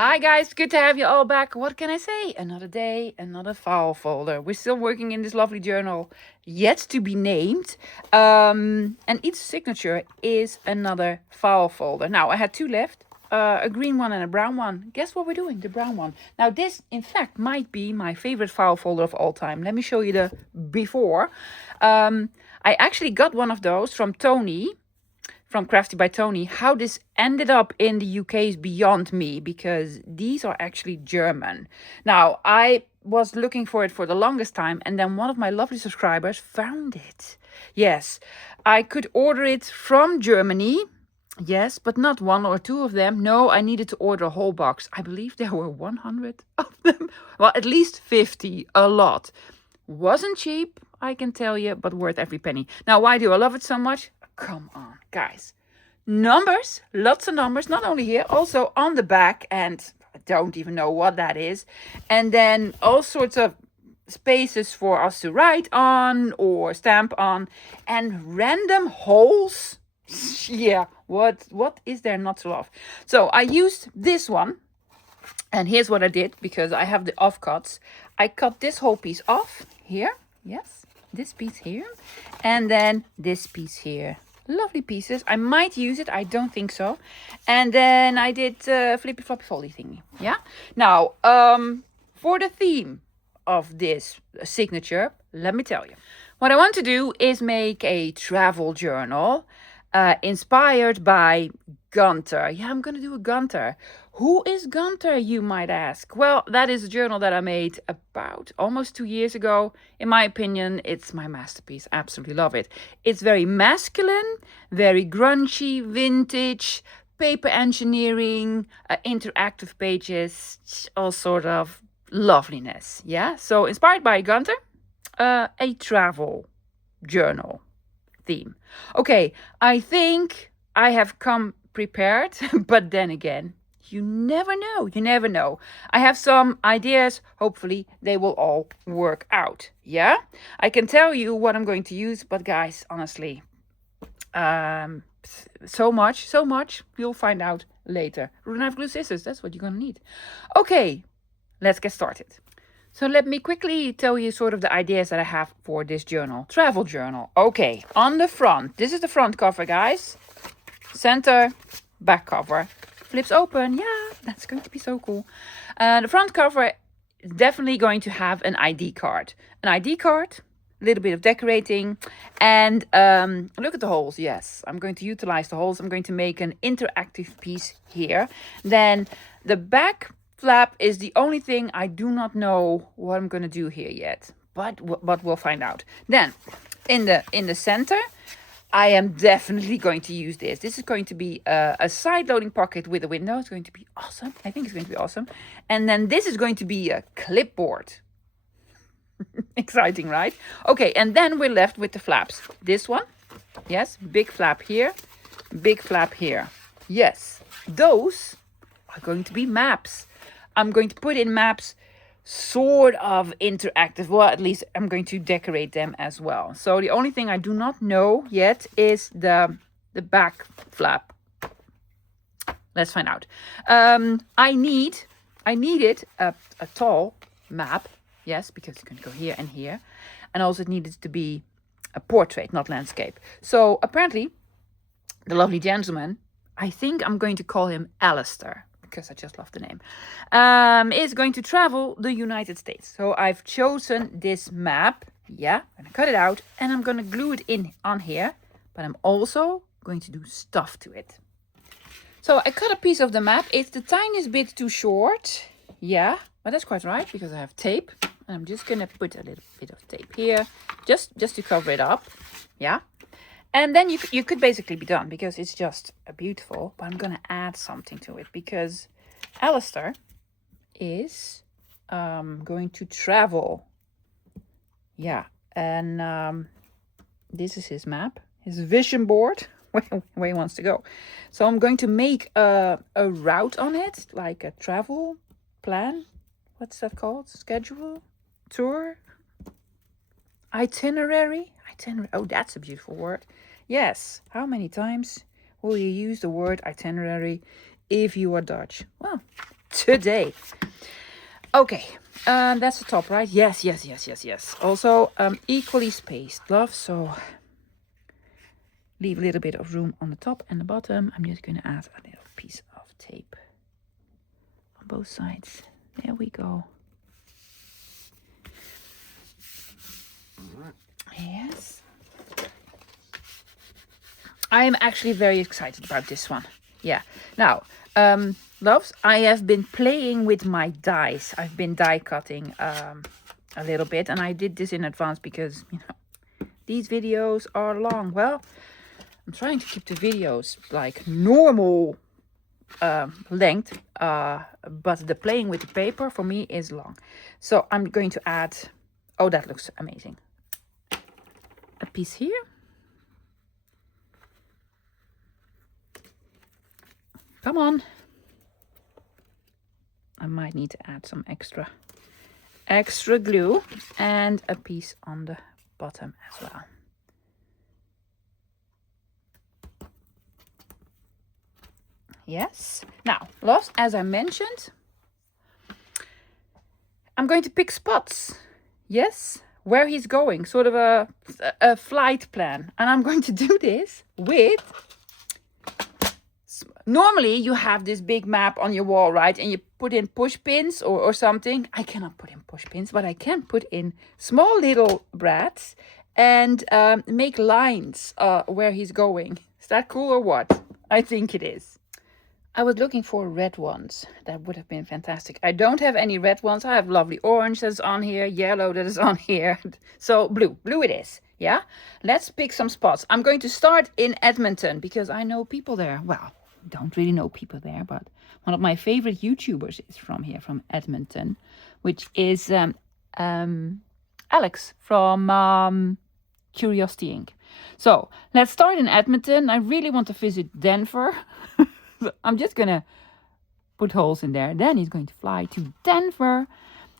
Hi guys, good to have you all back. What can I say? Another day, another file folder. We're still working in this lovely journal, yet to be named. And each signature is another file folder. Now, I had two left, a green one and a brown one. Guess what we're doing? The brown one. Now, this, in fact, might be my favorite file folder of all time. Let me show you the before. I actually got one of those from Tony, from Crafty by Tony. How this ended up in the UK is beyond me, because these are actually German. Now, I was looking for it for the longest time, and then one of my lovely subscribers found it. Yes, I could order it from Germany. Yes, but not one or two of them. No, I needed to order a whole box. I believe there were 100 of them. Well, at least 50, a lot. Wasn't cheap, I can tell you, but worth every penny. Now, why do I love it so much? Come on, guys. Numbers, lots of numbers, not only here, also on the back, and I don't even know what that is. And then all sorts of spaces for us to write on or stamp on, and random holes. Yeah, what is there not to love? So I used this one, and here's what I did, because I have the offcuts. I cut this whole piece off here. Yes, this piece here, and then this piece here. Lovely pieces. I might use it, I don't think so. And then I did flippy floppy foldy thingy. Yeah. Now, for the theme of this signature, let me tell you. What I want to do is make a travel journal inspired by Gunter. Yeah, I'm going to do a Gunter. Who is Gunter, you might ask? Well, that is a journal that I made about almost 2 years ago. In my opinion, it's my masterpiece. Absolutely love it. It's very masculine, very grungy, vintage, paper engineering, interactive pages, all sort of loveliness. Yeah, so inspired by Gunter, a travel journal theme. Okay, I think I have come prepared, but then again, you never know. You never know. I have some ideas. Hopefully, they will all work out. Yeah? I can tell you what I'm going to use, but guys, honestly, so much. You'll find out later. Ruler, knife, glue, scissors. That's what you're going to need. Okay, let's get started. So let me quickly tell you sort of the ideas that I have for this journal. Travel journal. Okay, on the front. This is the front cover, guys. Center, back cover. Flips open. Yeah, that's going to be so cool. The front cover is definitely going to have an ID card. An ID card, a little bit of decorating, and look at the holes. Yes, I'm going to utilize the holes. I'm going to make an interactive piece here. Then the back flap is the only thing I do not know what I'm going to do here yet, but we'll find out. Then in the center, I am definitely going to use this. This is going to be a side loading pocket with a window. It's going to be awesome. I think it's going to be awesome. And then this is going to be a clipboard. Exciting, right? Okay, and then we're left with the flaps. This one, yes, big flap here, big flap here. Yes, those are going to be maps. I'm going to put in maps, sort of interactive. Well, at least I'm going to decorate them as well. So the only thing I do not know yet is the back flap. Let's find out. I needed a tall map. Yes, because it's going to go here and here. And also it needed to be a portrait, not landscape. So apparently, the lovely gentleman, I think I'm going to call him Alistair, because I just love the name, is going to travel the United States. So I've chosen this map. Yeah, I'm going to cut it out and I'm going to glue it in on here. But I'm also going to do stuff to it. So I cut a piece of the map. It's the tiniest bit too short. Yeah, but that's quite right, because I have tape. And I'm just going to put a little bit of tape here, just to cover it up. Yeah. And then you could basically be done, because it's just beautiful. But I'm going to add something to it, because Alistair is going to travel. Yeah. And this is his map, his vision board, where he wants to go. So I'm going to make a route on it, like a travel plan. What's that called? Schedule? Tour? Itinerary? Oh, that's a beautiful word. Yes. How many times will you use the word itinerary if you are Dutch? Well, today. Okay, that's the top, right? Yes. Also, equally spaced, love. So leave a little bit of room on the top and the bottom. I'm just going to add a little piece of tape on both sides. There we go. Yes. I am actually very excited about this one. Yeah. Now, loves, I have been playing with my dies. I've been die cutting a little bit, and I did this in advance because, you know, these videos are long. Well, I'm trying to keep the videos like normal length, but the playing with the paper for me is long. So I'm going to add, oh, that looks amazing. A piece here. Come on. I might need to add some extra glue and a piece on the bottom as well. Yes. Now, loves, as I mentioned, I'm going to pick spots. Yes, where he's going, sort of a flight plan. And I'm going to do this with, normally you have this big map on your wall, right? And you put in push pins or something. I cannot put in push pins, but I can put in small little brads and make lines where he's going. Is that cool or what? I think it is. I was looking for red ones. That would have been fantastic. I don't have any red ones. I have lovely orange that's on here, yellow that is on here. So blue it is. Yeah, let's pick some spots. I'm going to start in Edmonton because I know people there. Well, don't really know people there, but one of my favorite YouTubers is from here, from Edmonton, which is Alex from Curiosity Inc. So let's start in Edmonton. I really want to visit Denver. I'm just gonna put holes in there. Then he's going to fly to Denver.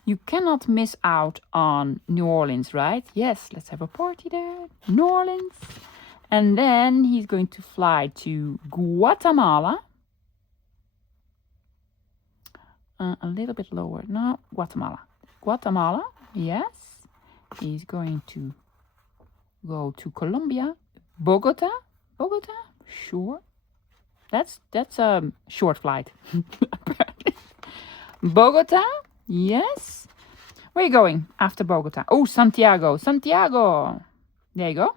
You cannot miss out on New Orleans, right? Yes, let's have a party there. New Orleans. And then he's going to fly to Guatemala. A little bit lower. No, Guatemala. Guatemala, yes. He's going to go to Colombia. Bogota. Bogota, sure. That's a short flight. Bogota, yes. Where are you going after Bogota? Oh, Santiago. Santiago. There you go.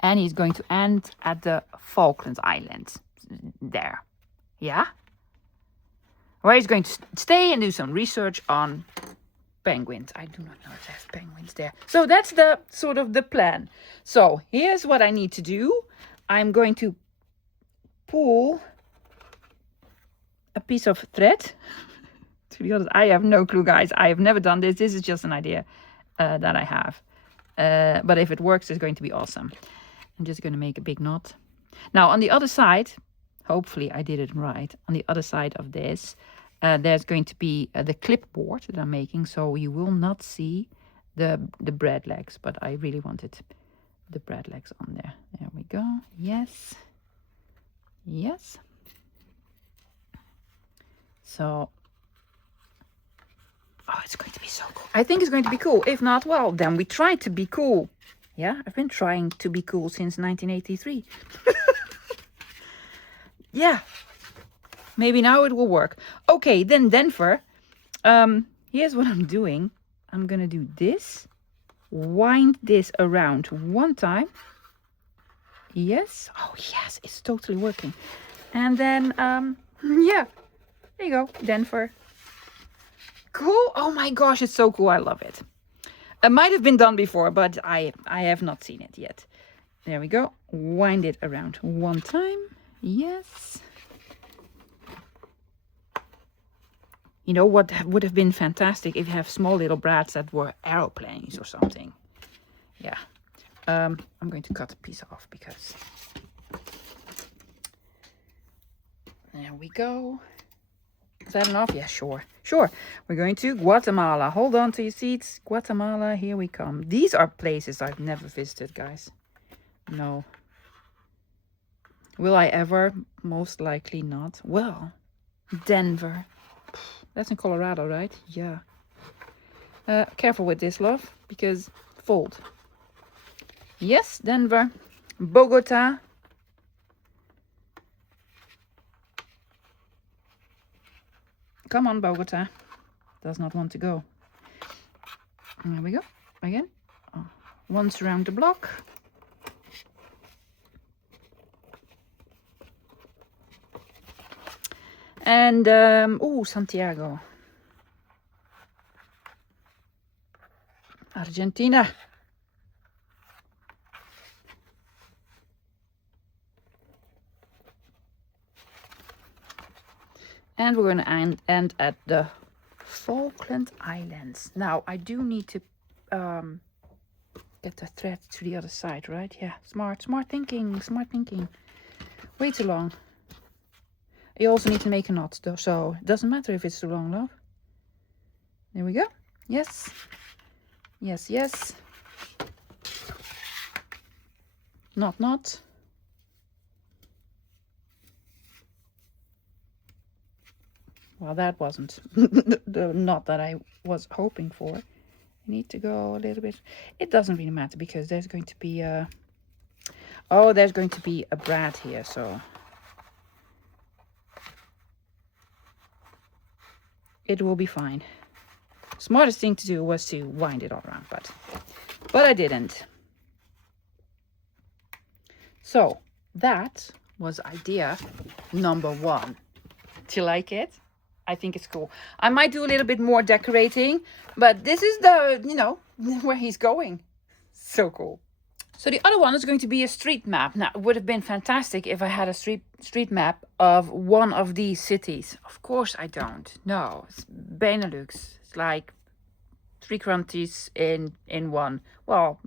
And he's going to end at the Falkland Islands. There. Yeah. Where he's going to stay and do some research on penguins. I do not know if there's penguins there. So that's the sort of the plan. So here's what I need to do. I'm going to pull a piece of thread. To be honest, I have no clue, guys. I have never done this. This is just an idea that I have. But if it works, it's going to be awesome. I'm just going to make a big knot. Now, on the other side, hopefully I did it right. On the other side of this, there's going to be the clipboard that I'm making. So you will not see the bread legs. But I really wanted the bread legs on there. There we go. Yes. Yes. So, oh, it's going to be so cool. I think it's going to be cool. If not, well, then we try to be cool. Yeah, I've been trying to be cool since 1983. Yeah, maybe now it will work. Okay, then Denver. Here's what I'm doing. I'm going to do this. Wind this around one time. Yes. Oh, yes, it's totally working. And then, yeah, there you go, Denver. Cool. Oh my gosh, it's so cool. I love it. It might have been done before, but I have not seen it yet. There we go. Wind it around one time. Yes. You know what would have been fantastic if you have small little brads that were aeroplanes or something. Yeah. I'm going to cut a piece off because there we go. Is that enough? Yeah, sure. Sure. We're going to Guatemala. Hold on to your seats. Guatemala, here we come. These are places I've never visited, guys. No. Will I ever? Most likely not. Well, Denver. That's in Colorado, right? Yeah. Careful with this, love, because fold. Yes, Denver. Bogota. Come on, Bogota. Does not want to go. There we go. Again. Oh, once around the block. And, Santiago. Argentina. And we're going to end at the Falkland Islands. Now, I do need to get the thread to the other side, right? Yeah, smart thinking, smart thinking. Way too long. You also need to make a knot, though, so it doesn't matter if it's too long, love. There we go. Yes. Yes, yes. Knot. Well, that wasn't the knot that I was hoping for. I need to go a little bit. It doesn't really matter because there's going to be a... Oh, there's going to be a brad here, so... It will be fine. Smartest thing to do was to wind it all around, but I didn't. So, that was idea number 1. Do you like it? I think it's cool. I might do a little bit more decorating, but this is the, where he's going. So cool. So the other one is going to be a street map. Now, it would have been fantastic if I had a street map of one of these cities. Of course I don't. No, it's Benelux. It's like 3 countries in one. Well,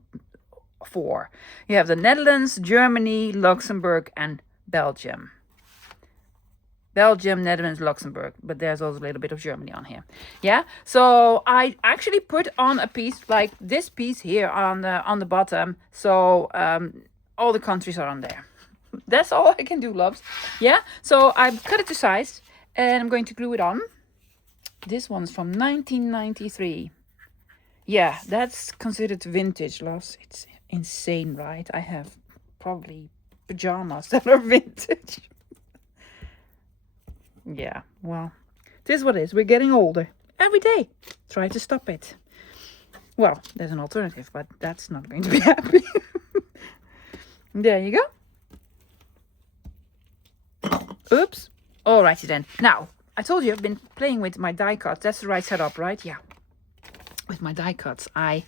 4. You have the Netherlands, Germany, Luxembourg, and Belgium. Belgium, Netherlands, Luxembourg, but there's also a little bit of Germany on here. Yeah, so I actually put on a piece like this piece here on the bottom, so all the countries are on there. That's all I can do, loves. Yeah, so I cut it to size and I'm going to glue it on. This one's from 1993. Yeah, that's considered vintage, loves. It's insane, right? I have probably pajamas that are vintage. Yeah, well, this is what it is. We're getting older every day. Try to stop it. Well, there's an alternative, but that's not going to be happy. There you go. Oops. Alrighty then. Now, I told you I've been playing with my die cuts. That's the right setup, right? Yeah. With my die cuts, I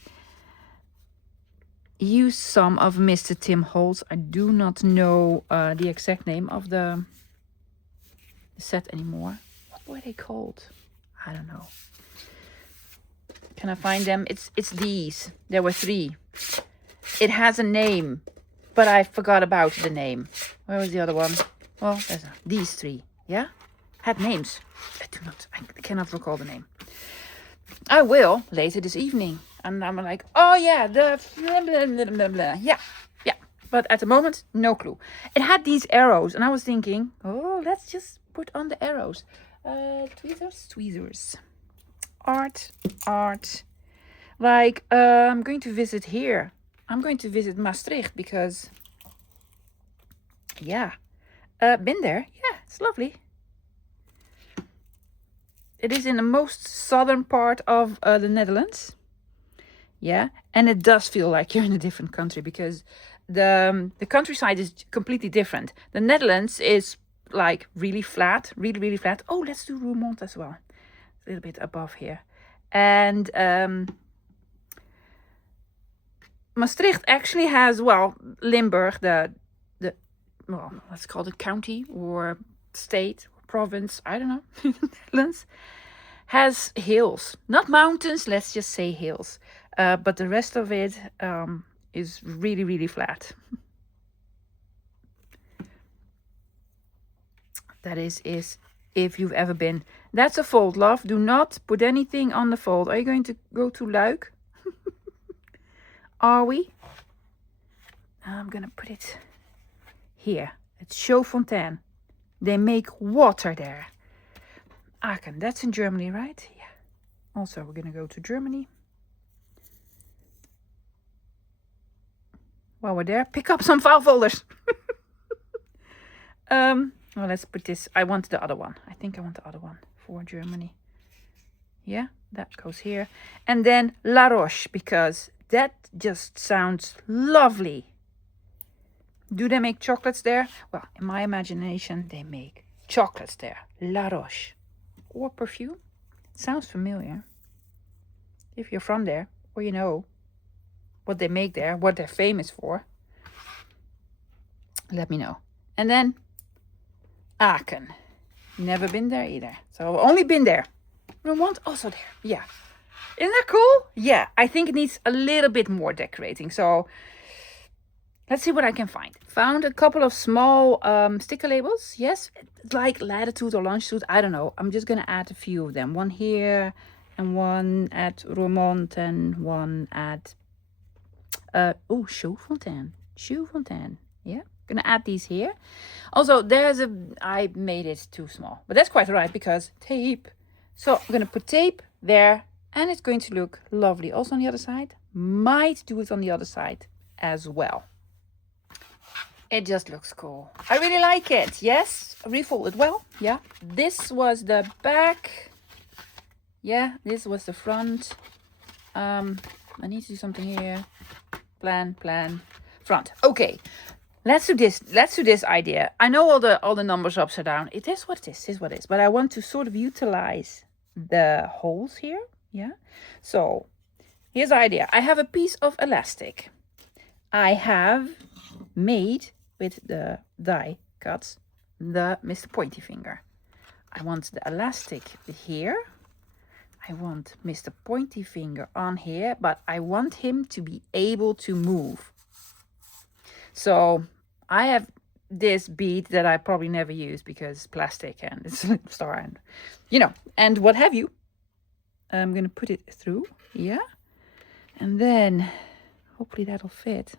use some of Mr. Tim Holtz. I do not know the exact name of the set anymore. What were they called? I don't know. Can I find them? It's these. There were 3. It has a name, but I forgot about the name. Where was the other one? Well, there's these 3. Yeah, had names. I cannot recall the name. I will later this evening, and I'm like, oh yeah, the blah, blah, blah, blah, blah. Yeah. But at the moment, no clue. It had these arrows, and I was thinking, oh, let's just put on the arrows. Tweezers. Art. Like, I'm going to visit here. I'm going to visit Maastricht because, yeah. Been there. Yeah, it's lovely. It is in the most southern part of the Netherlands. Yeah, and it does feel like you're in a different country because the countryside is completely different. The Netherlands is like really flat, really flat. Oh, let's do Roermond as well. A little bit above here. And Maastricht actually has, well, Limburg, well, let's call it county or state, or province, I don't know, Netherlands, has hills. Not mountains, let's just say hills. But the rest of it is really flat. That is if you've ever been. That's a fold, love. Do not put anything on the fold. Are you going to go to Luik? Are we? I'm going to put it here. It's Chaudfontaine. They make water there. Aachen. That's in Germany, right? Yeah. Also, we're going to go to Germany. While we're there, pick up some file folders. Well, let's put this. I want the other one. I think I want the other one for Germany. Yeah, that goes here. And then La Roche, because that just sounds lovely. Do they make chocolates there? Well, in my imagination, they make chocolates there. La Roche. Or perfume. Sounds familiar. If you're from there, or you know what they make there, what they're famous for, let me know. And then Aachen. Never been there either. So I've only been there. I want also there. Yeah. Isn't that cool? Yeah. I think it needs a little bit more decorating. So let's see what I can find. Found a couple of small sticker labels. Yes. Like latitude or longitude. I don't know. I'm just going to add a few of them. One here and one at Roermond and one at Schoenfontaine. Schoenfontaine. Yeah. Gonna add these here. Also, I made it too small, but that's quite all right because tape. So I'm gonna put tape there and it's going to look lovely. Also on the other side, might do it on the other side as well. It just looks cool. I really like it. Yes, refold it well. Yeah, this was the back. Yeah, this was the front. I need to do something here. Plan, front. Okay. Let's do this. Let's do this idea. I know all the numbers upside down. It is what it is. It is what it is. But I want to sort of utilize the holes here. Yeah. So here's the idea. I have a piece of elastic. I have made with the die cuts the Mr. Pointy Finger. I want the elastic here. I want Mr. Pointy Finger on here, but I want him to be able to move. So I have this bead that I probably never use because plastic and it's a star and, you know, and what have you. I'm going to put it through. Yeah. And then hopefully that'll fit.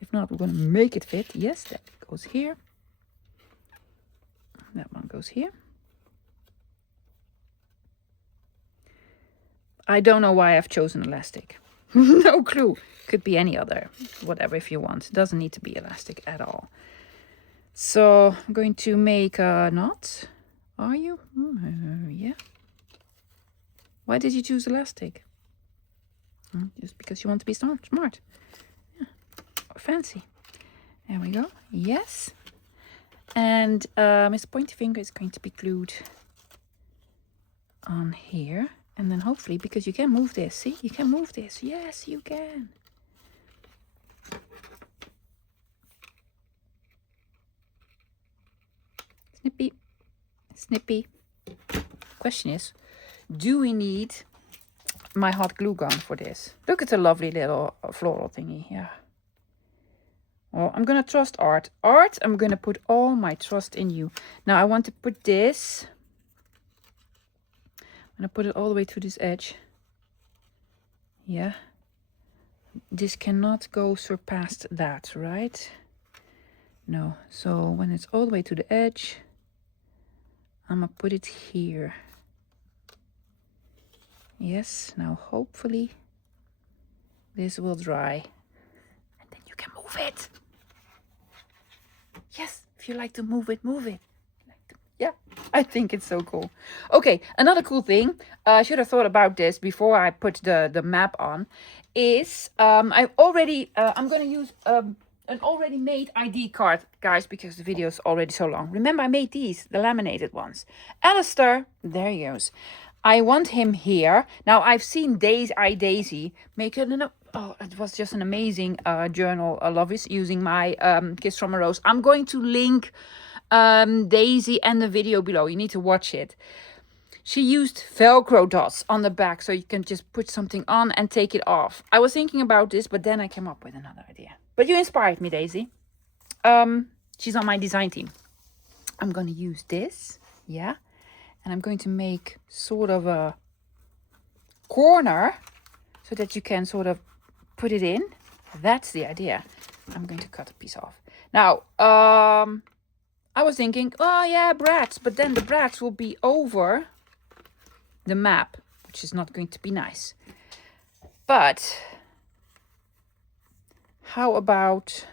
If not, we're going to make it fit. Yes, that goes here. That one goes here. I don't know why I've chosen elastic. No clue. Could be any other, whatever if you want. It doesn't need to be elastic at all. So I'm going to make a knot. Are you? Yeah. Why did you choose elastic? Just because you want to be smart. Yeah. Or fancy. There we go. Yes. And Mr. Pointy Finger is going to be glued on here. And then hopefully, because you can move this. See, you can move this. Yes, you can. Snippy. Snippy. Question is, do we need my hot glue gun for this? Look at the lovely little floral thingy. Yeah. Well, I'm going to trust Art. Art, I'm going to put all my trust in you. Now, I want to put this... I'm going to put it all the way to this edge. Yeah. This cannot go surpassed that, right? No. So when it's all the way to the edge, I'm going to put it here. Yes. Now hopefully this will dry. And then you can move it. Yes. If you like to move it, move it. Yeah, I think it's so cool. Okay, another cool thing, I should have thought about this before I put the map on, is I'm going to use an already made ID card, guys, because the video is already so long. Remember, I made these, the laminated ones. Alistair, there he goes. I want him here. Now, I've seen Daisy make it, it was just an amazing journal. I love it, using my Kiss from a Rose. I'm going to link... Daisy and the video below. You need to watch it. She used Velcro dots on the back so you can just put something on and take it off. I was thinking about this, but then I came up with another idea. But you inspired me, Daisy. She's on my design team. I'm going to use this, yeah, and I'm going to make sort of a corner so that you can sort of put it in. That's the idea. I'm going to cut a piece off. Now, I was thinking, oh yeah, bracts, but then the bracts will be over the map, which is not going to be nice. But how about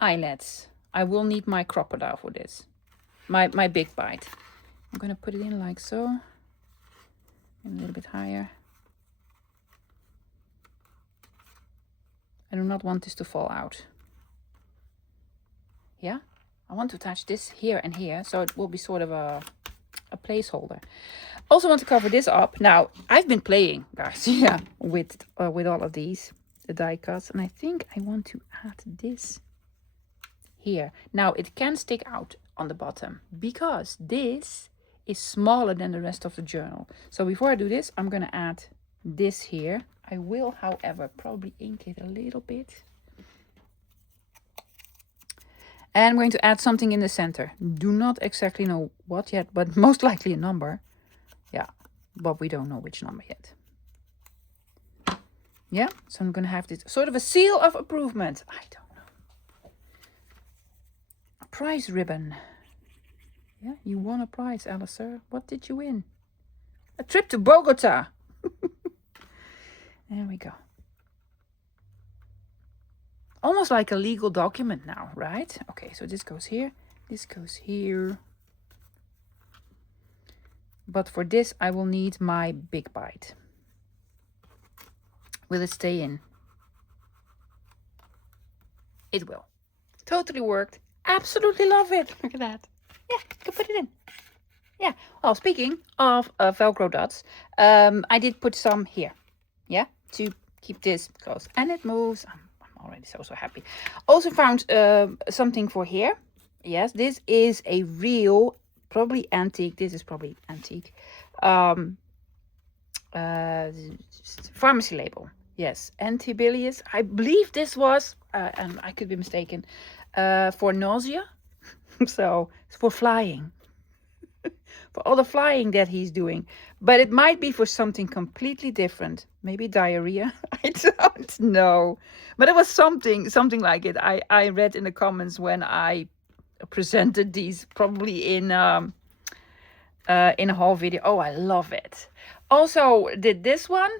eyelets? I will need my crocodile for this. My big bite. I'm gonna put it in like so. And a little bit higher. I do not want this to fall out. Yeah, I want to attach this here and here, so it will be sort of a placeholder. Also want to cover this up. Now, I've been playing, guys, yeah, with all of these, the die cuts, and I think I want to add this here. Now, it can stick out on the bottom because this is smaller than the rest of the journal. So before I do this, I'm going to add this here. I will, however, probably ink it a little bit. And I'm going to add something in the center. Do not exactly know what yet, but most likely a number. Yeah, but we don't know which number yet. Yeah, so I'm going to have this sort of a seal of approval. I don't know. A prize ribbon. Yeah, you won a prize, Alistair. What did you win? A trip to Bogota. There we go. Almost like a legal document now, right? Okay, so this goes here. This goes here. But for this, I will need my big bite. Will it stay in? It will. Totally worked. Absolutely love it. Look at that. Yeah, you can put it in. Yeah. Well, speaking of Velcro dots, I did put some here. Yeah, to keep this close. And it moves. I'm already so happy. Also found something for here. Yes, this is a real, probably antique. This is probably antique. Pharmacy label. Yes, Antibilious. I believe this was, and I could be mistaken, for nausea. So it's for flying. For all the flying that he's doing. But it might be for something completely different. Maybe diarrhea. I don't know. But it was something like it. I read in the comments when I presented these, probably in a haul video. Oh, I love it. Also did this one.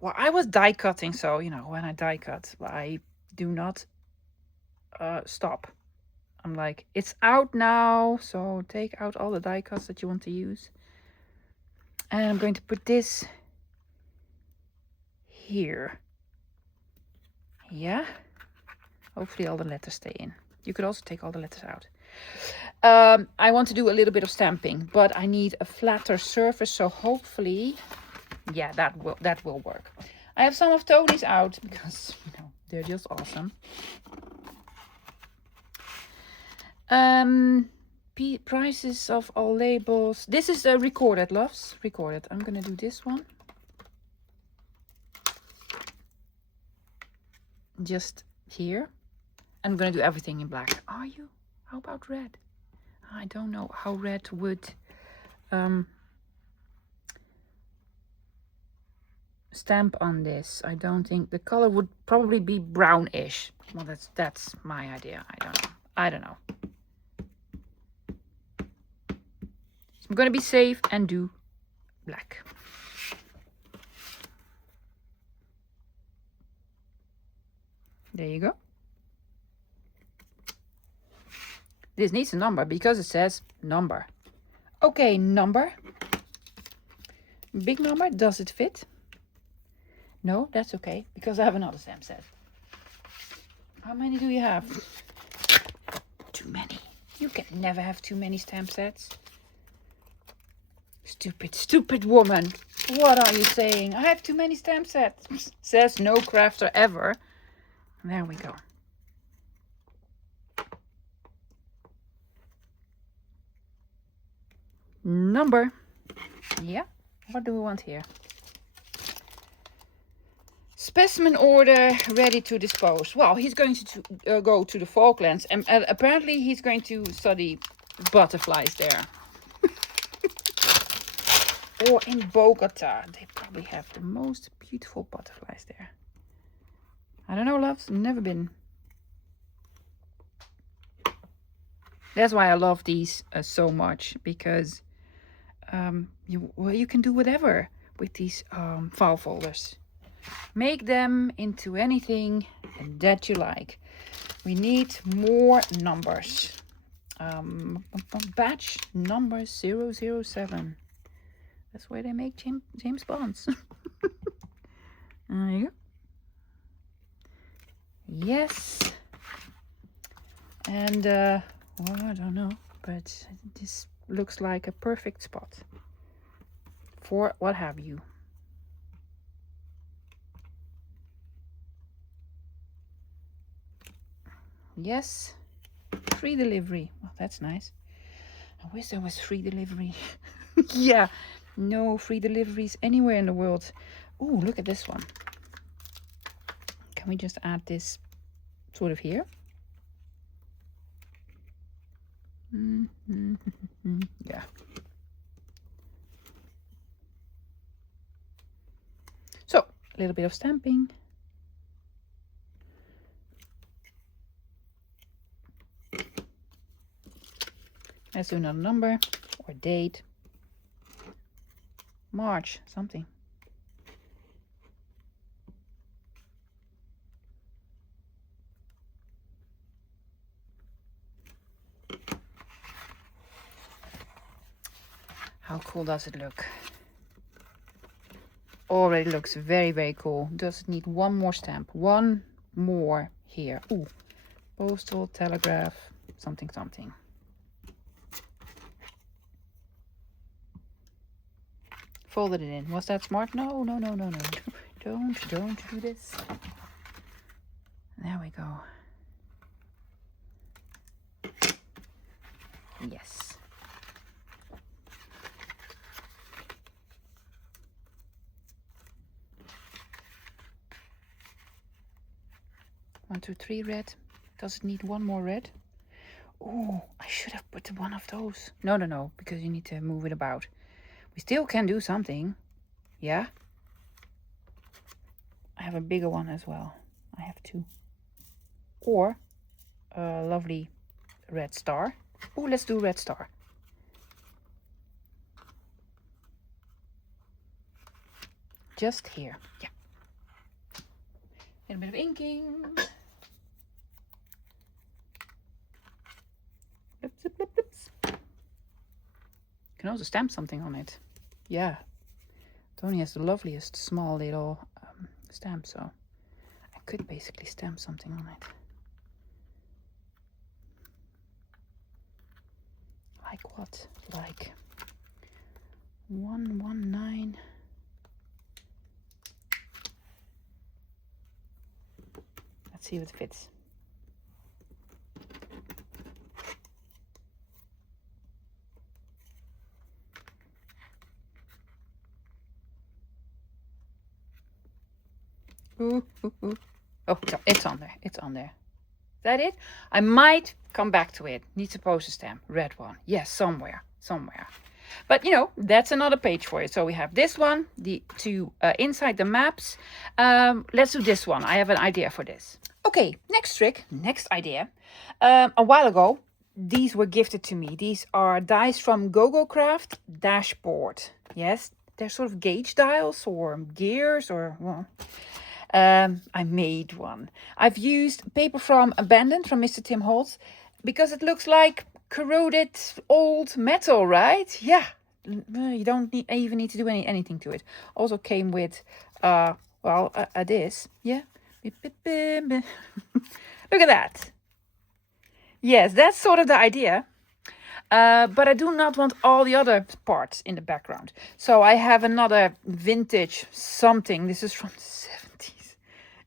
Well, I was die cutting, so you know, when I die cut, I do not stop. I'm like, it's out now, so take out all the die cuts that you want to use. And I'm going to put this here. Yeah. Hopefully all the letters stay in. You could also take all the letters out. I want to do a little bit of stamping, but I need a flatter surface, so hopefully, yeah, that will work. I have some of Tony's out because, you know, they're just awesome. Prices of all labels. This is recorded, loves. Recorded. I'm gonna do this one. Just here. I'm gonna do everything in black. Are you? How about red? I don't know how red would stamp on this. I don't think the color would probably be brownish. Well, that's my idea. I don't know. I'm going to be safe and do black. There you go. This needs a number because it says number. Okay, number. Big number. Does it fit? No, that's okay because I have another stamp set. How many do you have? Too many. You can never have too many stamp sets. Stupid woman. What are you saying? I have too many stamp sets. Says no crafter ever. There we go. Number. Yeah. What do we want here? Specimen order ready to dispose. Well, he's going to go to the Falklands. And apparently he's going to study butterflies there. Or in Bogota. They probably have the most beautiful butterflies there. I don't know, loves. Never been. That's why I love these so much, because you can do whatever with these file folders. Make them into anything that you like. We need more numbers. Batch number 007. That's where they make James Bonds. There you go. Yes. And, well, I don't know, but this looks like a perfect spot for what have you. Yes. Free delivery. Well, that's nice. I wish there was free delivery. Yeah. No free deliveries anywhere in the world. Ooh, look at this one. Can we just add this sort of here? Yeah. So, a little bit of stamping. Let's do another number or date. March, something. How cool does it look? Already looks very, very cool. Does it need one more stamp? One more here. Ooh, postal, telegraph, something, something. Folded it in. Was that smart? No, no, no, no, no. Don't do this. There we go. Yes. One, two, three red. Does it need one more red? Oh, I should have put one of those. No, no, no, because you need to move it about. We still can do something. Yeah? I have a bigger one as well. I have two. Or a lovely red star. Oh, let's do red star. Just here. Yeah. A little bit of inking. Blips, blips, blips, blips. You can also stamp something on it. Yeah. Tony has the loveliest small little stamp, so I could basically stamp something on it. Like what? Like 119. Let's see if it fits. Ooh, ooh, ooh. Oh, it's on there. It's on there. Is that it? I might come back to it. Needs a postage stamp. Red one. Yes, somewhere. Somewhere. But, you know, that's another page for it. So we have this one, the two inside the maps. Let's do this one. I have an idea for this. Okay, next trick, next idea. A while ago, these were gifted to me. These are dies from GoGo Craft Dashboard. Yes, they're sort of gauge dials or gears or, well, I made one. I've used paper from Abandoned from Mr. Tim Holtz because it looks like corroded old metal, right? Yeah, you don't even need to do anything to it. Also came with, this. Yeah. Look at that. Yes, that's sort of the idea. But I do not want all the other parts in the background. So I have another vintage something. This is from the 70s.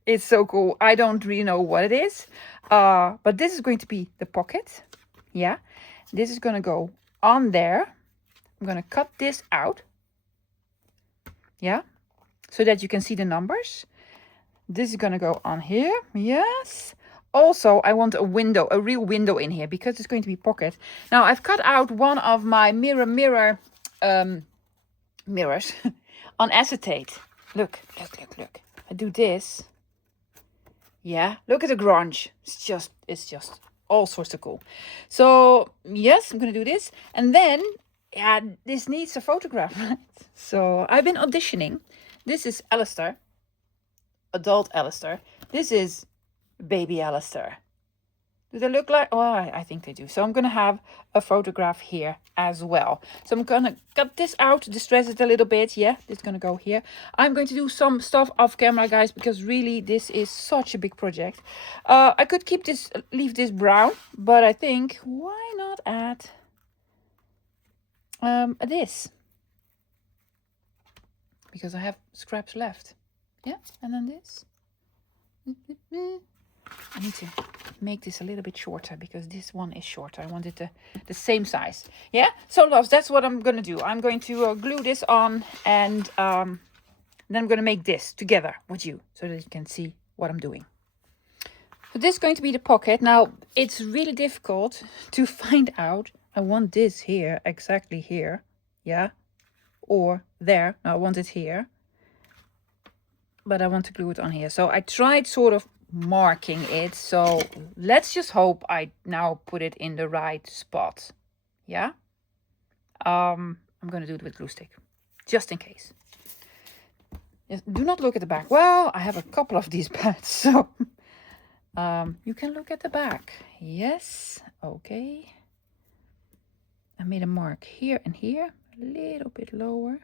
It's so cool. I don't really know what it is. But this is going to be the pocket. Yeah. This is going to go on there. I'm going to cut this out. Yeah. So that you can see the numbers. This is going to go on here. Yes. Also, I want a window, a real window in here because it's going to be pocket. Now, I've cut out one of my mirror mirrors on acetate. Look. I do this. Yeah, look at the grunge. It's just all sorts of cool. So yes, I'm gonna do this. And then, yeah, this needs a photograph, right? So I've been auditioning. This is Alistair, adult Alistair. This is baby Alistair. Do they look like? Oh, I think they do. So I'm going to have a photograph here as well. So I'm going to cut this out, distress it a little bit. Yeah, it's going to go here. I'm going to do some stuff off camera, guys, because really this is such a big project. I could leave this brown, but I think why not add this? Because I have scraps left. Yeah, and then this. I need to make this a little bit shorter because this one is shorter. I want it the same size. Yeah, so loves, that's what I'm gonna do. I'm going to glue this on, and then I'm gonna make this together with you so that you can see what I'm doing. So this is going to be the pocket. Now it's really difficult to find out. I want this here, exactly here. Yeah, or there. No, I want it here, but I want to glue it on here. So I tried sort of marking it, so let's just hope I now put it in the right spot. Yeah, I'm gonna do it with glue stick just in case. Yes, do not look at the back. Well, I have a couple of these pads, so you can look at the back. Yes, okay. I made a mark here and here, a little bit lower.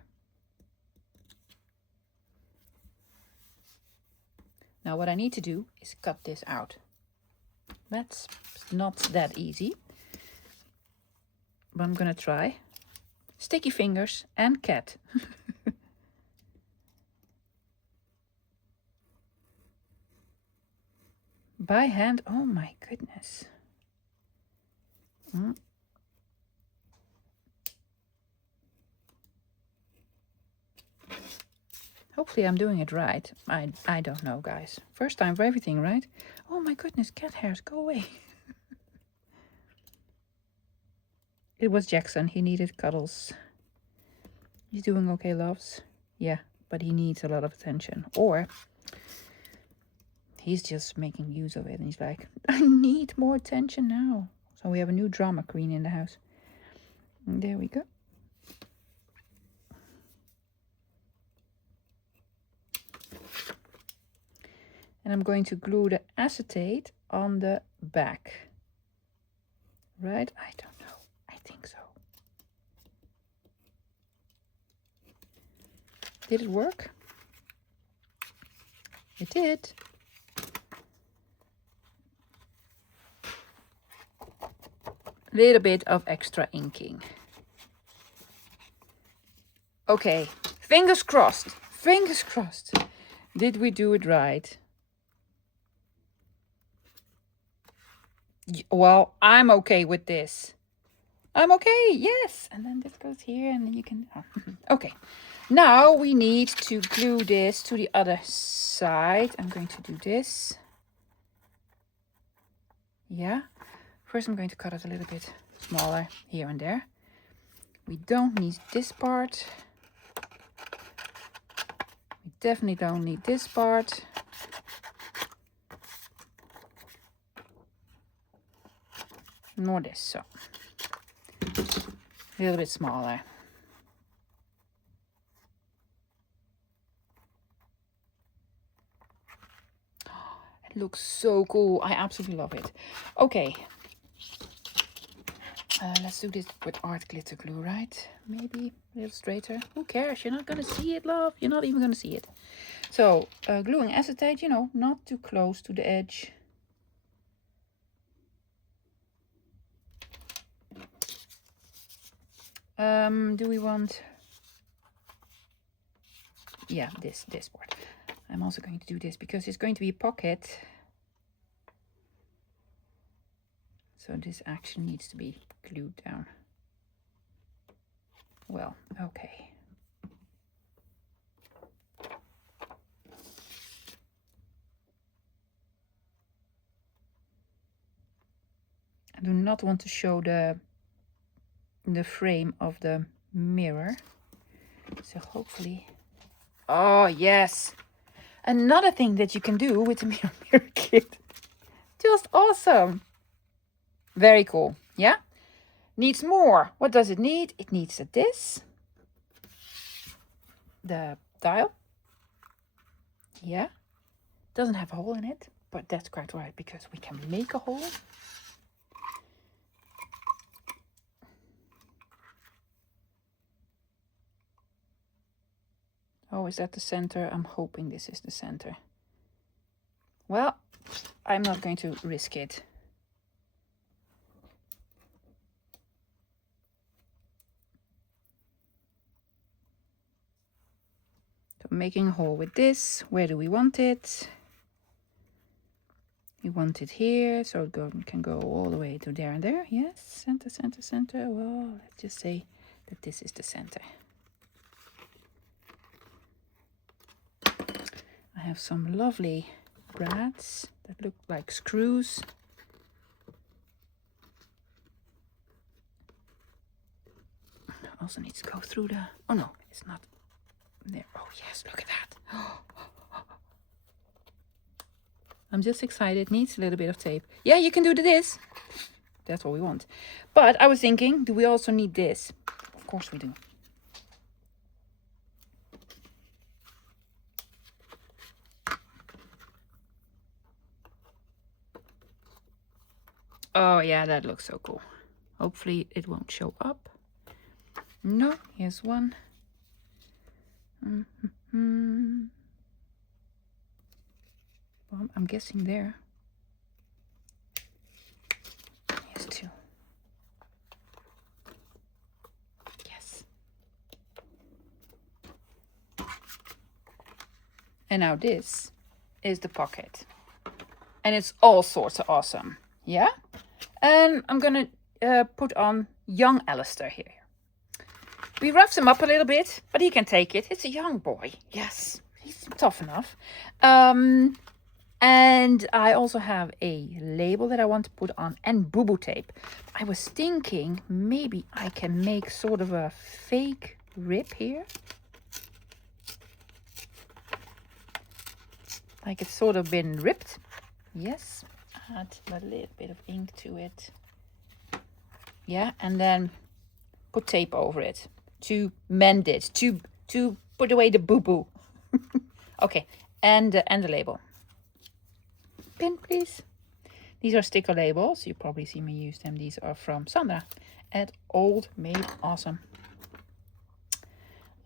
Now what I need to do is cut this out. That's not that easy, but I'm gonna try. Sticky fingers and cat. By hand, oh my goodness. Hopefully I'm doing it right. I don't know, guys. First time for everything, right? Oh my goodness, cat hairs, go away. It was Jackson. He needed cuddles. He's doing okay, loves. Yeah, but he needs a lot of attention. Or he's just making use of it and he's like, I need more attention now. So we have a new drama queen in the house. And there we go. And I'm going to glue the acetate on the back. Right? I don't know. I think so. Did it work? It did. A little bit of extra inking. Okay, fingers crossed. Fingers crossed. Did we do it right? Well, I'm okay with this. I'm okay, yes. And then this goes here and then you can... Okay, now we need to glue this to the other side. I'm going to do this. Yeah. First I'm going to cut it a little bit smaller here and there. We don't need this part. We definitely don't need this part. Nor this, so a little bit smaller. It looks so cool. I absolutely love it. Okay, let's do this with art glitter glue, right? Maybe a little straighter. Who cares? You're not gonna see it, love. You're not even gonna see it. So gluing acetate, you know, not too close to the edge. Do we want... Yeah, this part. I'm also going to do this because it's going to be a pocket. So this actually needs to be glued down. Well, okay. I do not want to show the frame of the mirror. So hopefully... Oh, yes. Another thing that you can do with the mirror kit. Just awesome. Very cool. Yeah. Needs more. What does it need? It needs this. The dial. Yeah. Doesn't have a hole in it, but that's quite right because we can make a hole. Oh, is that the center? I'm hoping this is the center. Well, I'm not going to risk it. So making a hole with this. Where do we want it? We want it here, so it can go all the way to there and there. Yes, center, center, center. Well, let's just say that this is the center. I have some lovely brads that look like screws. Also needs to go through the... Oh no, it's not there. Oh yes, look at that. I'm just excited. Needs a little bit of tape. Yeah, you can do this. That's what we want. But I was thinking, do we also need this? Of course we do. Oh yeah, that looks so cool. Hopefully it won't show up. No, here's one. Well, I'm guessing there. Here's two. Yes. And now this is the pocket. And it's all sorts of awesome. Yeah? And I'm gonna put on young Alistair here. We roughed him up a little bit, but he can take it. It's a young boy. Yes, he's tough enough. And I also have a label that I want to put on and boo-boo tape. I was thinking maybe I can make sort of a fake rib here. Like it's sort of been ripped. Yes, add a little bit of ink to it. Yeah, and then put tape over it to mend it, to put away the boo-boo. Okay, and the label. Pin, please. These are sticker labels. You probably see me use them. These are from Sandra at Old Made Awesome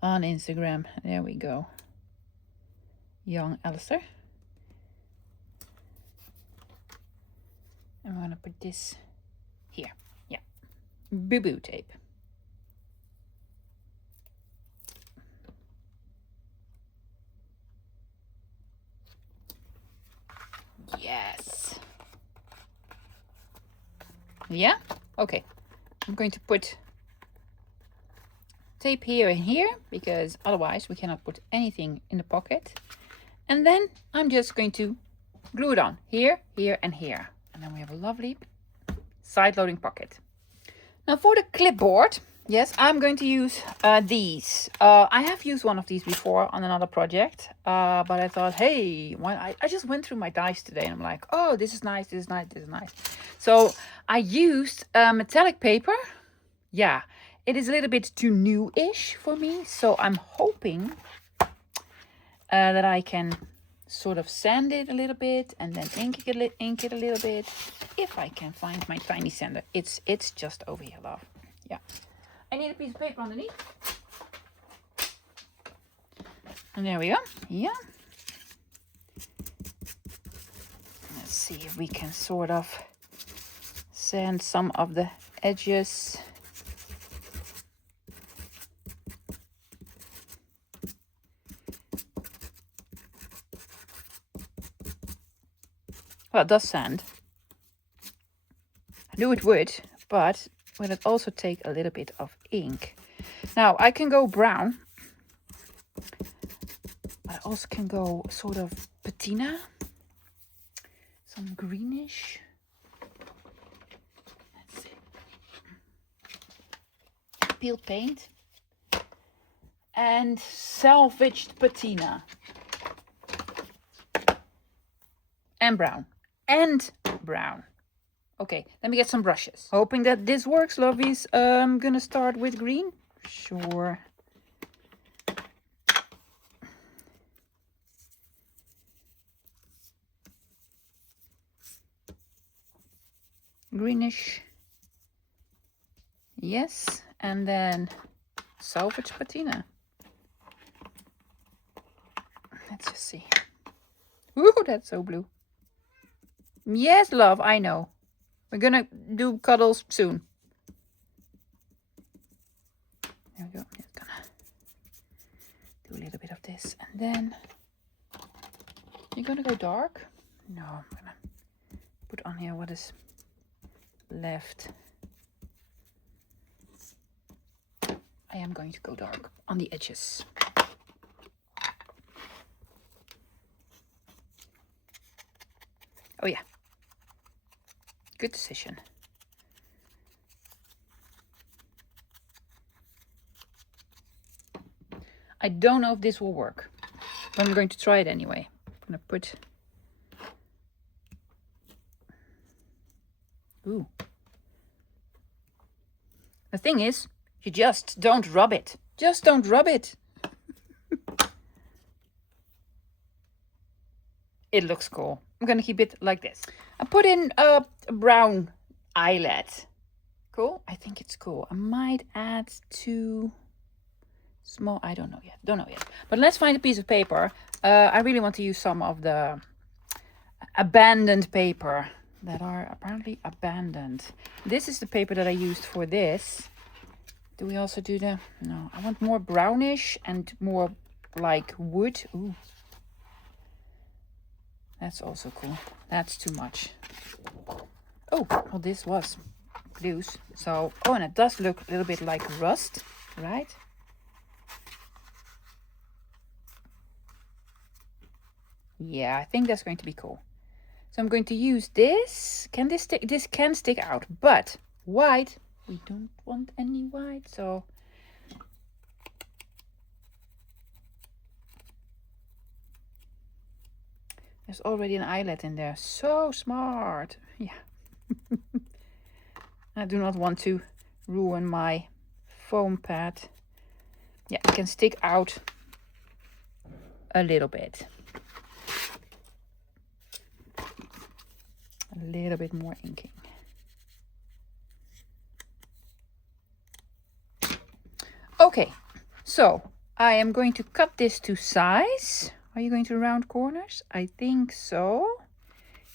on Instagram. There we go. Young Alistair. I'm gonna put this here. Yeah, boo-boo tape. Yes. Yeah? Okay. I'm going to put tape here and here because otherwise we cannot put anything in the pocket. And then I'm just going to glue it on here, here, and here. And then we have a lovely side-loading pocket. Now for the clipboard, yes, I'm going to use these. I have used one of these before on another project, but I thought, hey, I just went through my dies today and I'm like, oh, this is nice, this is nice, this is nice. So I used metallic paper. Yeah, it is a little bit too new-ish for me, so I'm hoping that I can sort of sand it a little bit and then ink it a little bit. If I can find my tiny sander. It's just over here, love. Yeah. I need a piece of paper underneath. And there we go. Yeah. Let's see if we can sort of sand some of the edges. Well, it does sand. I knew it would, but will it also take a little bit of ink? Now, I can go brown. But I also can go sort of patina. Some greenish. Let's see. Peeled paint. And salvaged patina. and brown and brown. Okay, let me get some brushes. Hoping that this works, lovies. I'm gonna start with green. Sure. Greenish. Yes, and then salvage patina. Let's just see. Ooh, that's so blue. Yes, love, I know. We're gonna do cuddles soon. There we go. Just gonna do a little bit of this. And then you're gonna go dark? No, I'm gonna put on here what is left. I am going to go dark on the edges. Oh yeah. Good decision. I don't know if this will work, but I'm going to try it anyway. I'm gonna put... Ooh. The thing is, you just don't rub it. Just don't rub it. It looks cool. I'm gonna keep it like this. I put in a brown eyelet. Cool? I think it's cool. I might add 2 small... I don't know yet. Don't know yet. But let's find a piece of paper. I really want to use some of the abandoned paper that are apparently abandoned. This is the paper that I used for this. Do we also do the... No, I want more brownish and more like wood. Ooh. That's also cool. That's too much. Oh, well, this was loose. So, oh, and it does look a little bit like rust, right? Yeah, I think that's going to be cool. So I'm going to use this. Can this stick? This can stick out, but white, we don't want any white. So there's already an eyelet in there. So smart. Yeah. I do not want to ruin my foam pad. Yeah, it can stick out a little bit. A little bit more inking. Okay, so I am going to cut this to size. Are you going to round corners? I think so.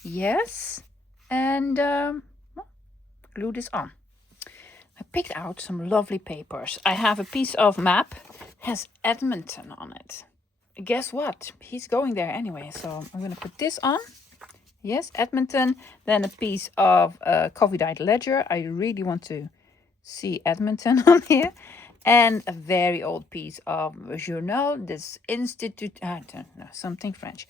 Yes. And glue this on. I picked out some lovely papers. I have a piece of map. Has Edmonton on it. Guess what? He's going there anyway. So I'm going to put this on. Yes, Edmonton. Then a piece of coffee dyed ledger. I really want to see Edmonton on here. And a very old piece of journal. This Institute, I don't know, something French.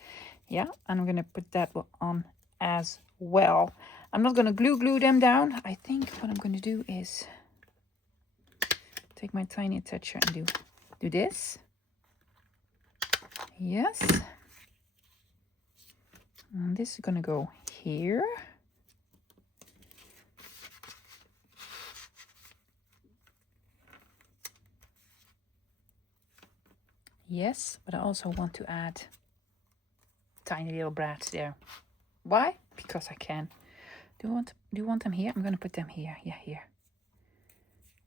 Yeah, and I'm going to put that on as well. I'm not going to glue them down. I think what I'm going to do is take my tiny attacher and do this. Yes. And this is going to go here. Yes, but I also want to add tiny little brads there. Why? Because I can. Do you want them here? I'm going to put them here. Yeah, here.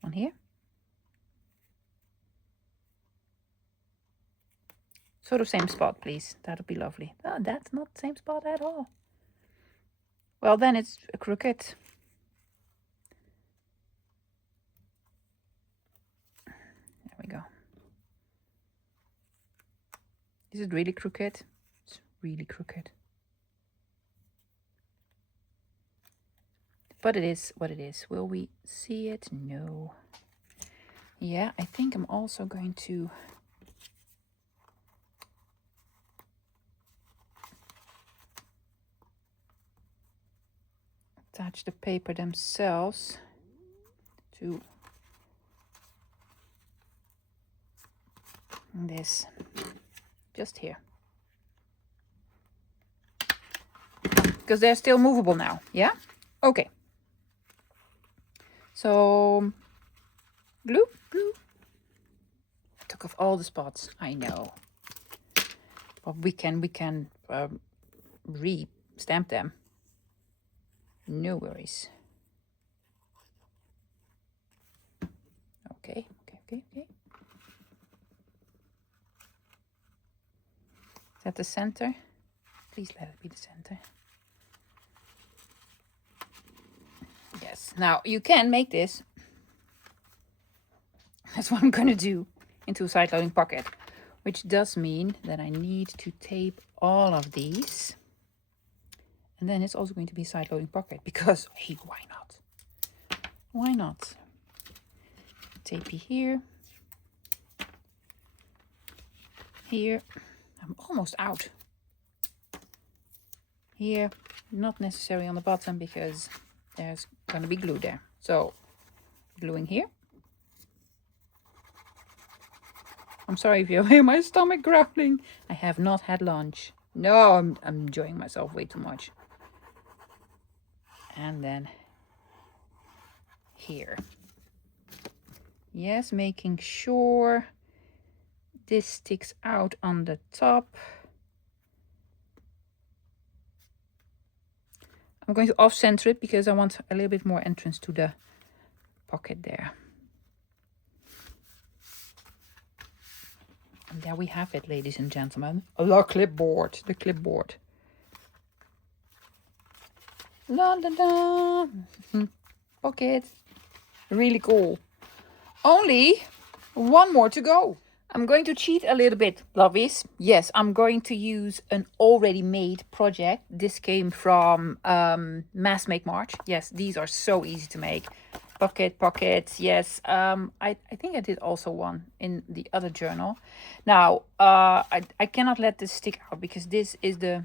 On here. Sort of same spot, please. That would be lovely. Oh, that's not the same spot at all. Well, then it's crooked. There we go. Is it really crooked? It's really crooked. But it is what it is. Will we see it? No. Yeah, I think I'm also going to attach the paper themselves to this, just here. because they're still movable now. Yeah. Okay. So glue. Took off all the spots. I know. But we can re-stamp them. No worries. Okay. Is that the center? Please let it be the center. Yes. Now you can make this. That's what I'm going to do, into a side-loading pocket, which does mean that I need to tape all of these. And then it's also going to be a side-loading pocket because, hey, why not? Why not? Tape here. Here. I'm almost out. Here. Not necessary on the bottom because there's going to be glue there. So, gluing here. I'm sorry if you hear my stomach growling. I have not had lunch. No, I'm enjoying myself way too much. And then here. Yes, making sure this sticks out on the top. I'm going to off-center it because I want a little bit more entrance to the pocket there. And there we have it, ladies and gentlemen. The clipboard. The clipboard. La da da. Pocket. Really cool. Only one more to go. I'm going to cheat a little bit, lovies. Yes, I'm going to use an already made project. This came from Mass Make March. Yes, these are so easy to make. Pockets, yes. I think I did also one in the other journal. Now, I cannot let this stick out because this is the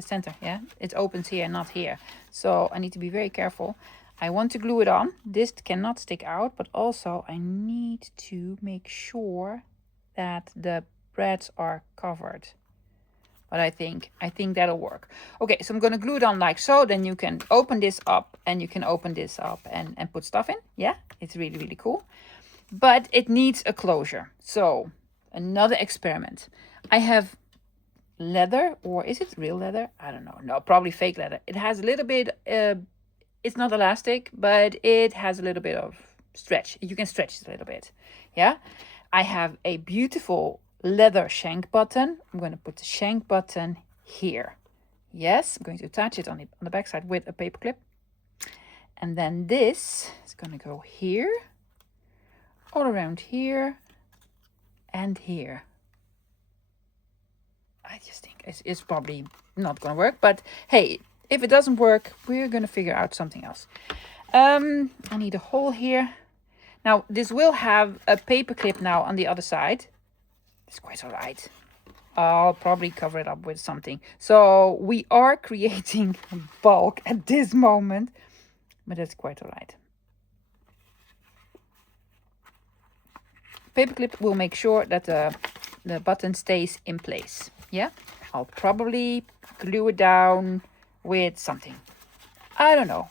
center, yeah? It opens here, not here. So I need to be very careful. I want to glue it on. This cannot stick out, but also I need to make sure that the brads are covered. But I think that'll work. Okay, so I'm going to glue it on like so. Then you can open this up and you can open this up and put stuff in. Yeah, it's really, really cool. But it needs a closure. So another experiment. I have leather, or is it real leather? I don't know. No, probably fake leather. It has a little bit, it's not elastic, but it has a little bit of stretch. You can stretch it a little bit. Yeah, I have a beautiful leather shank button. I'm going to put the shank button here. Yes, I'm going to attach it on the back side with a paper clip. And then this is going to go here, all around here, and here. I just think it's probably not going to work. But hey, if it doesn't work, we're going to figure out something else. I need a hole here. Now, this will have a paper clip now on the other side. It's quite all right. I'll probably cover it up with something. So we are creating bulk at this moment, but that's quite all right. Paperclip will make sure that the button stays in place. Yeah, I'll probably glue it down with something. I don't know.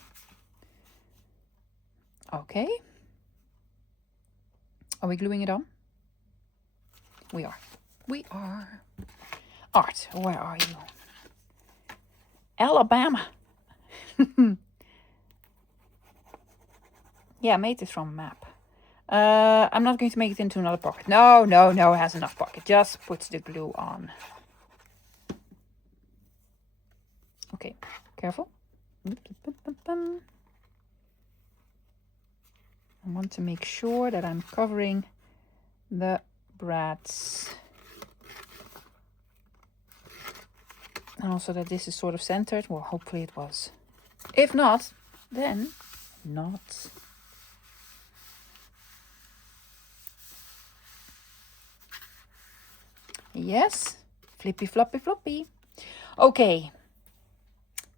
Okay. Are we gluing it on? We are. We are. Art, where are you? Alabama. Yeah, I made this from a map. I'm not going to make it into another pocket. No, it has enough pocket. Just put the glue on. Okay, careful. I want to make sure that I'm covering the brads. And also that this is sort of centered. Well, hopefully it was. If not, then not. Yes, flippy floppy floppy. Okay,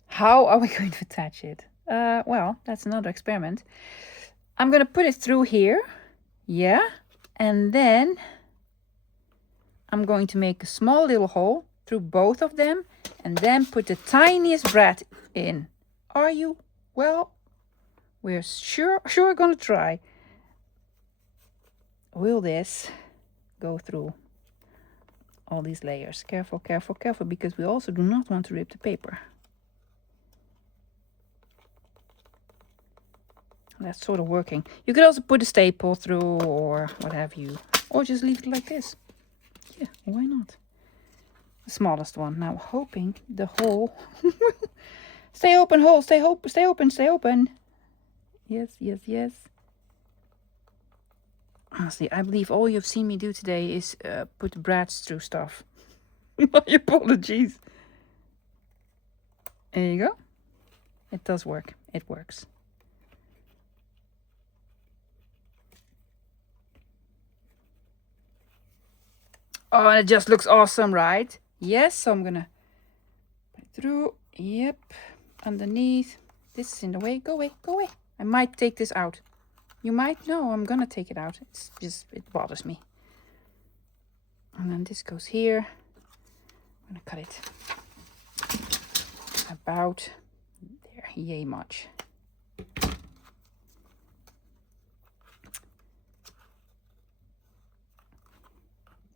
how are we going to attach it? Well, that's another experiment. I'm going to put it through here. Yeah, and then I'm going to make a small little hole through both of them and then put the tiniest brad in. Are you? Well, we're sure gonna try. Will this go through all these layers? Careful, careful, careful, because we also do not want to rip the paper. That's sort of working. You could also put a staple through or what have you, or just leave it like this. Yeah, why not? The smallest one. Now hoping the hole stay open, hole, stay open, stay open. Yes, yes, yes. Honestly, I believe all you've seen me do today is put brads through stuff. My apologies. There you go. It does work. It works. Oh, and it just looks awesome, right? Yes, so I'm gonna put it through. Yep. Underneath. This is in the way. Go away, go away. I might take this out. You might? No, I'm gonna take it out. It's just, it bothers me. And then this goes here. I'm gonna cut it about there. Yay much.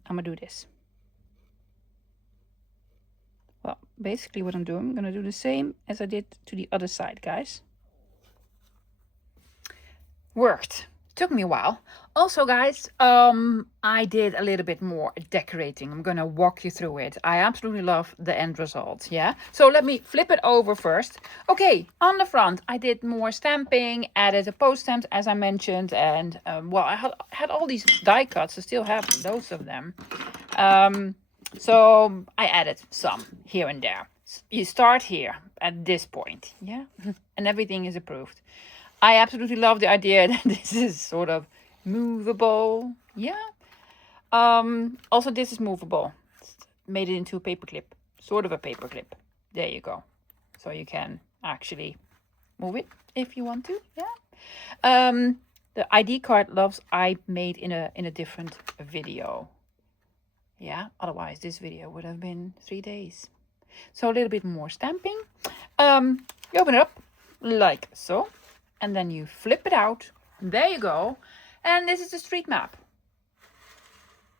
I'm gonna do this. Well, basically what I'm doing, I'm gonna do the same as I did to the other side, guys. Worked. Took me a while. Also, guys, I did a little bit more decorating. I'm gonna walk you through it. I absolutely love the end result. Yeah. So let me flip it over first. Okay, on the front, I did more stamping, added a post stamp as I mentioned, and well, I had all these die cuts. I still have loads of them. So I added some here and there. You start here at this point, yeah, and everything is approved. I absolutely love the idea that this is sort of movable. Yeah. Also, this is movable. Made it into a paper clip. Sort of a paper clip. There you go. So you can actually move it if you want to. Yeah. The ID card loves I made in a different video. Yeah. Otherwise, this video would have been 3 days. So a little bit more stamping. You open it up like so. And then you flip it out. There you go. And this is the street map.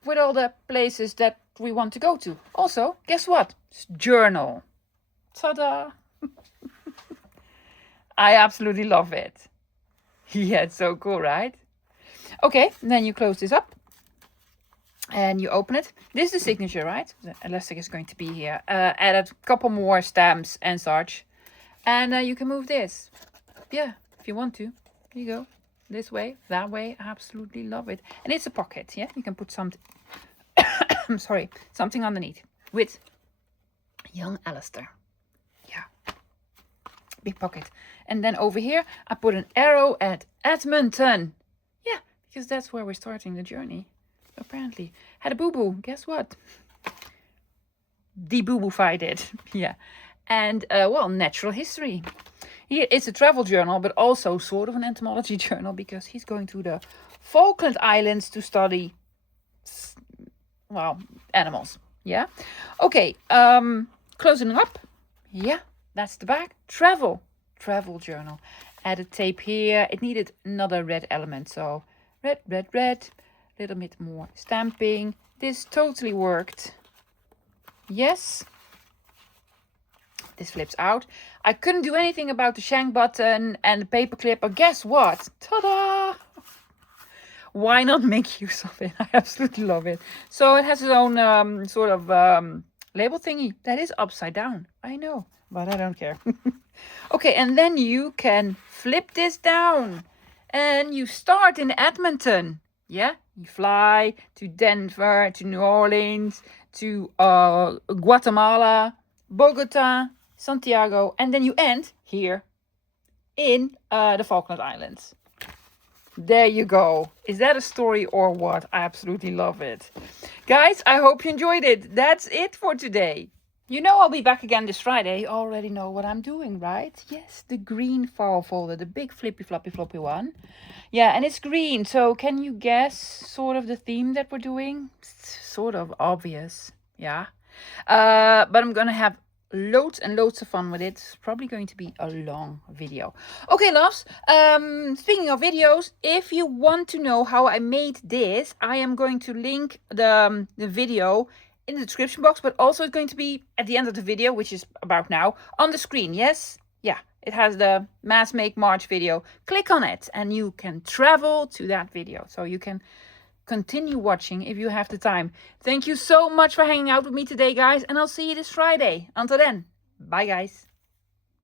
With all the places that we want to go to. Also, guess what? It's journal. Ta-da! I absolutely love it. Yeah, it's so cool, right? Okay, then you close this up. And you open it. This is the signature, right? The elastic is going to be here. Added a couple more stamps and such. And you can move this. Yeah. If you want to, here you go. This way, that way, absolutely love it. And it's a pocket, yeah? You can put something, sorry, something underneath with young Alistair. Yeah, big pocket. And then over here, I put an arrow at Edmonton. Yeah, because that's where we're starting the journey. Apparently. Had a boo-boo, guess what? De-boo-boo-fied it, yeah. And, well, natural history. Here it's a travel journal, but also sort of an entomology journal because he's going to the Falkland Islands to study, well, animals. Yeah. Okay. Closing up. Yeah, that's the back. Travel journal. Added tape here. It needed another red element, so red. Little bit more stamping. This totally worked. Yes. This flips out. I couldn't do anything about the shank button and the paper clip, but guess what? Ta-da! Why not make use of it? I absolutely love it. So it has its own sort of label thingy that is upside down. I know, but I don't care. Okay, and then you can flip this down and you start in Edmonton. Yeah, you fly to Denver, to New Orleans, to Guatemala, Bogota, Santiago, and then you end here in the Falkland Islands. There you go. Is that a story or what? I absolutely love it. Guys, I hope you enjoyed it. That's it for today. You know I'll be back again this Friday. You already know what I'm doing, right? Yes, the green file folder, the big flippy floppy one. Yeah, and it's green. So can you guess sort of the theme that we're doing? It's sort of obvious. Yeah. But I'm gonna have loads and loads of fun with it. It's probably going to be a long video. Okay, loves. Speaking of videos, if you want to know how I made this, I am going to link the video in the description box, but also it's going to be at the end of the video, which is about now, on the screen. Yes? Yeah, it has the Mass Make March video. Click on it and you can travel to that video. So you can continue watching if you have the time. Thank you so much for hanging out with me today, guys, and I'll see you this Friday. Until then, bye, guys.